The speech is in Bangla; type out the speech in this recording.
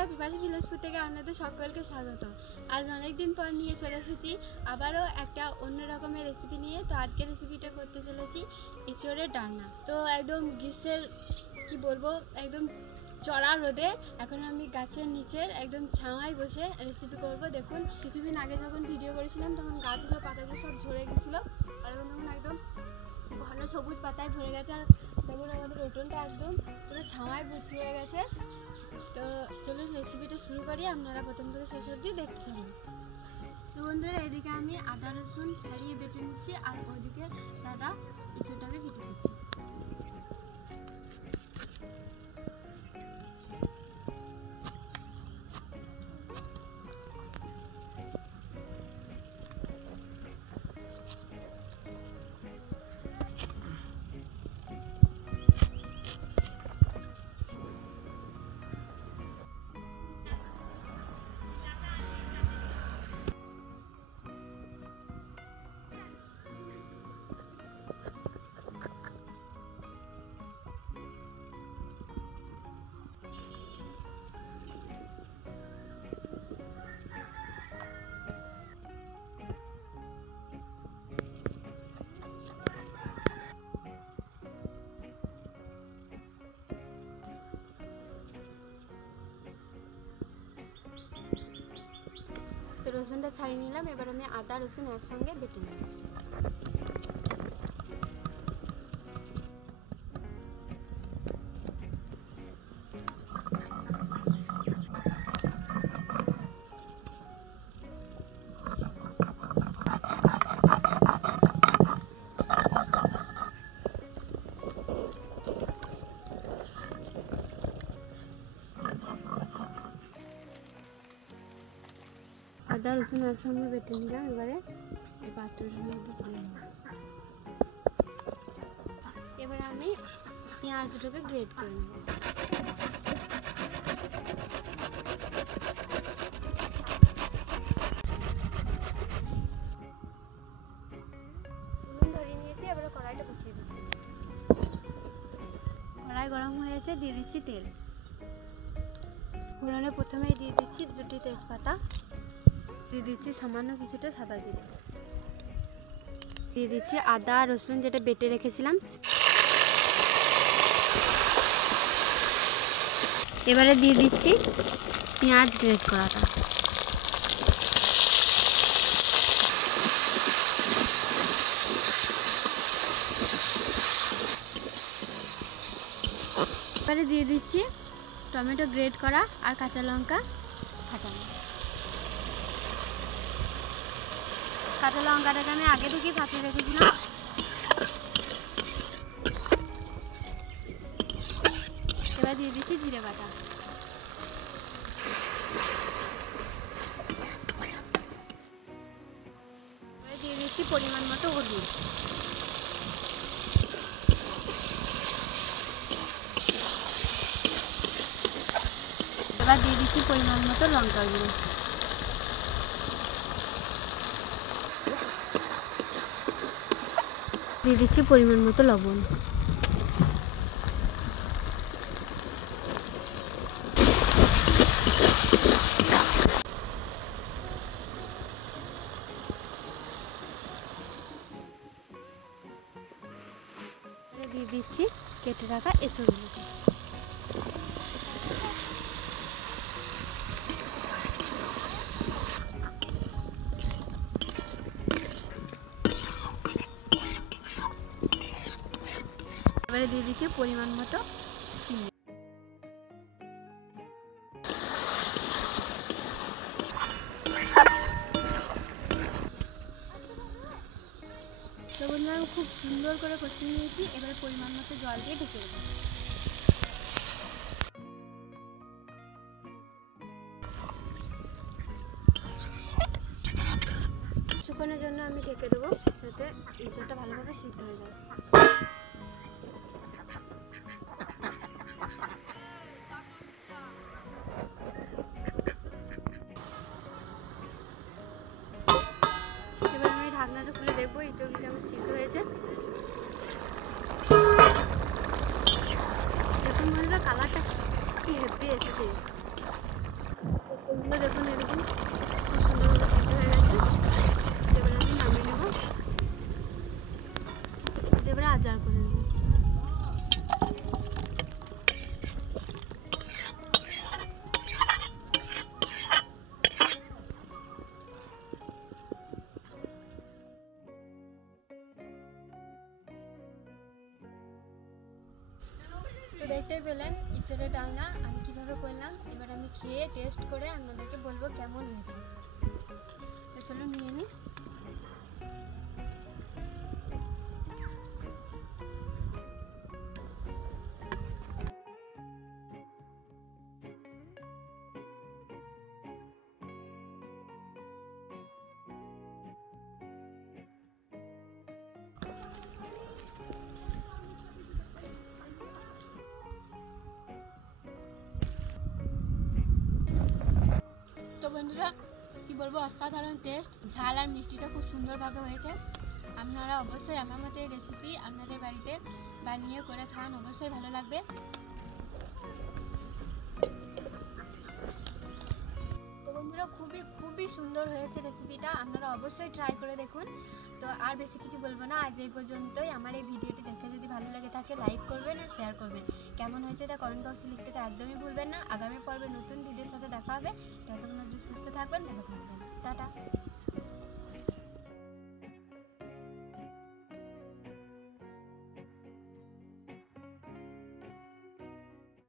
বন্ধুরা, পিপাসা ভিলেজপুর থেকে আপনাদের সকলকে স্বাগত। আজ অনেকদিন পর নিয়ে চলে এসেছি আবারও একটা অন্য রকমের রেসিপি নিয়ে। তো আজকের রেসিপিটা করতে চলেছি এঁচোড়ের ডালনা। তো একদম গ্রীষ্মের কি বলবো, একদম চড়া রোদে এখন আমি গাছের নিচের একদম ছাওয়ায় বসে রেসিপি করব। দেখুন, কিছুদিন আগে যখন ভিডিও করেছিলাম তখন গাছগুলো পাতাগুলো সব ঝরে গেছিলো, আর এখন দেখুন একদম ঘন সবুজ পাতায় ভরে গেছে। আর দেখুন আমাদের উঠোনটা একদম পুরো ছাওয়ায় ভর্তি হয়ে গেছে। তো চলুন রেসিপিটা শুরু করি, আপনারা প্রথম থেকে শেষ অবধি দেখতে থাকুন। তো বন্ধুরা, এদিকে আমি আদা রসুন ছাড়িয়ে বেটে নিচ্ছি, আর ওইদিকে দাদা এঁচোড়টাকে কেটে দিচ্ছি। তো রসুনটা ছাড়িয়ে নিলাম, এবার আমি আদা রসুন একসঙ্গে বেটে নেব। আদা রসুন একসঙ্গে বেটে নিলাম, এবারে পাত্রের মধ্যে তুলে নেব। এবারে আমি পেঁয়াজ দুটোকে গ্রেট করে নেব। নুন ধরিয়ে নিয়েছি, এবারে কড়াইটা বসিয়ে দিচ্ছি। কড়াই গরম হয়েছে, দিয়ে দিচ্ছি তেল। ফোড়নে প্রথমেই দিয়ে দিচ্ছি 2টি তেজপাতা, দিয়ে দিচ্ছি সামান্য কিছুটা সাদা জিরে, দিয়ে দিচ্ছি আদা রসুন যেটা বেটে রেখেছিলাম। এবারে দিয়ে দিচ্ছি পেঁয়াজ গ্রেট করাটা। এবারে দিয়ে দিচ্ছি টমেটো গ্রেট করা আর কাঁচা লঙ্কা ফাটানো। কাঁচা লঙ্কাটাকে আমি আগে থেকেই ফাটিয়ে রেখেছিলাম। এবার দিয়ে দিচ্ছি জিরে বাটা। এবার দিয়ে দিচ্ছি পরিমাণ মতো হলুদ। এবার দিয়ে দিচ্ছি পরিমাণ মতো লঙ্কা গুঁড়ো। দিয়ে দিচ্ছি পরিমাণ মতো লবণ। দিয়ে দিচ্ছি কেটে রাখা এঁচোড়গুলোকে। এবারে দিয়ে দিচ্ছি পরিমাণ মতো চিনি। তো বন্ধুরা, আমি খুব সুন্দর করে কষিয়ে নিয়েছি। এবারে পরিমাণ মতো জল দিয়ে ঢেকে দেবো। কিছুক্ষণের জন্য আমি ঢেকে দেবো, যাতে এঁচোড়টা ভালোভাবে সিদ্ধ হয়ে যায়। এবার আমি ঢাকনাটা খুলে দেখবো এঁচোড় কেমন সিদ্ধ হয়েছে। দেখুন বন্ধুরা, কালারটা কি হেভি এসেছে। এগুলো দেখুন এরকম খুব সুন্দরভাবে সিদ্ধ হয়ে গেছে। এবারে আমি নামিয়ে নেব, এবারে আচার করে নেব। তো দেখতেই পেলেন ইঁচড়ের ডালনা আমি কিভাবে করলাম। এবার আমি খেয়ে টেস্ট করে আপনাদেরকে বলবো কেমন হয়েছে। তো চলো নিয়ে নিই। তো বন্ধুরা কি বলবো, অসাধারণ টেস্ট, ঝাল আর মিষ্টিটা খুব সুন্দরভাবে হয়েছে। আপনারা অবশ্যই আমার মতো এই রেসিপি আপনাদের বাড়িতে বানিয়ে করে খান, অবশ্যই ভালো লাগবে। তো বন্ধুরা খুবই খুবই সুন্দর হয়েছে রেসিপিটা, আপনারা অবশ্যই ট্রাই করে দেখুন। তো আর বেশি কিছু বলবো না, আজ এই পর্যন্তই। আমার এই ভিডিওটি দেখে যদি ভালো লাগে থাকে লাইক করবেন আর শেয়ার করবেন। কেমন হয়েছে তা কমেন্ট বক্সে লিখতে তো একদমই ভুলবেন না। আগামী পর্বে নতুন ভিডিওর সাথে দেখা হবে। ততক্ষণ অবধি সুস্থ থাকবেন, ভালো থাকবেন, টাটা।